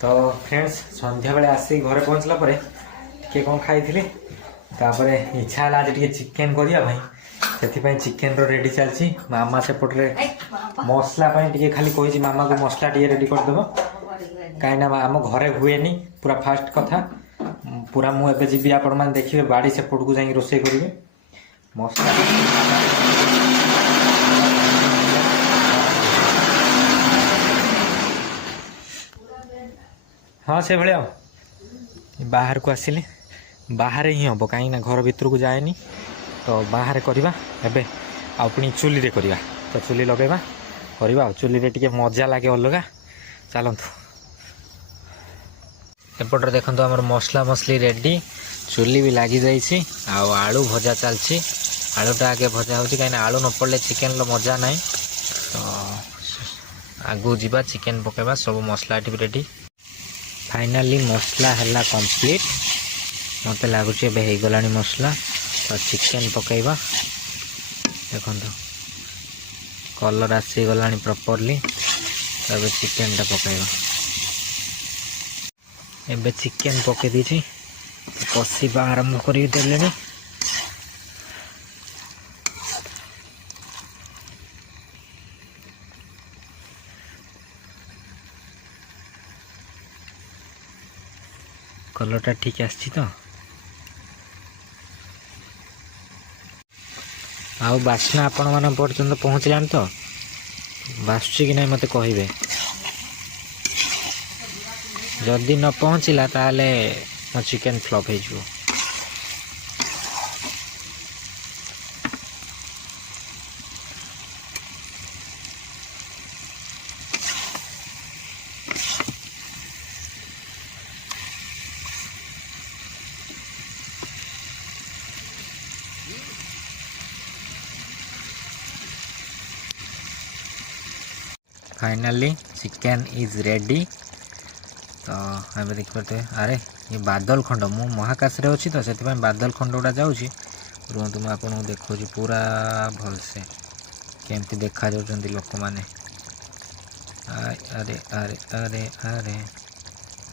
तो फ्रेंड्स संध्या बेले आसी घरे पहुँचला पर टे कौन खाई तापर इच्छा है आज टे चिकेन करने चिकेन रेडी चलती मामा सेपटे मसला टे खाली कही मामा को मसला टे रेडी करदेव कहीं आम घरे हुए पूरा फास्ट कथा पूरा मुझे जी आपण मैंने देखिए बाड़ी सेपट को जाकि रोसे करेंगे मसला हाँ से भाया बाहर को आसिले बाहर ही हम कहीं घर भीतर को जाएनी तो बाहर करवा एबे आनी चुली रे करवा तो चुली लगेगा करवा चुली रे टिके मजा लगे अलग चलतु एपटे देखो आम मसला मसली रेडी चुली भी लगी जाइए आलू भजा चलती आलूटा आगे भजा हो कहीं आलू न पड़े चिकेन मजा ना तो आगू जावा चिकेन पकेबा सब मसला भी रेडी फाइनाली मसला है कंप्लीट मत लगुच होगला मसला तो चिकेन पकेबा देखो कलर आसीगला प्रॉपर्ली तब चिकेन टा पकेबा एबे चिकेन पके दीची कषा आरंभ कर देले कलरटा ठीक आसी तो आउ बास्ना आपण मान पर्यंत पहुँचलान तो बासुची कि नहीं मत कहे जदि न पहुँचला ताले मो चिकेन फ्लॉप हो फाइनली चिकेन इज रेडी तो हमें देख पाते अरे ये बादल खंड मु महाकाश रे अच्छी तो से बादल खंड गुड़ा जाऊँगी रुहतु मुझे आपको देखो पूरा भलसे केमती देखा जाऊँ लोक मैंने अरे अरे अरे अरे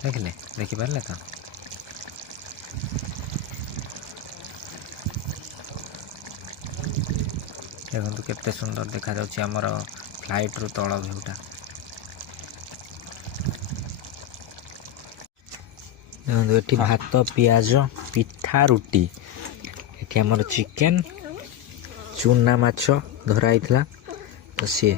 देखिले देखिपारे तो देखो केते सुंदर देखा जाऊँ आमर फ्लाइट रू तल भ्यूटा ये भात पियाज पिठा रुटी ये आमर चिकेन चूना माछ धराई तो सी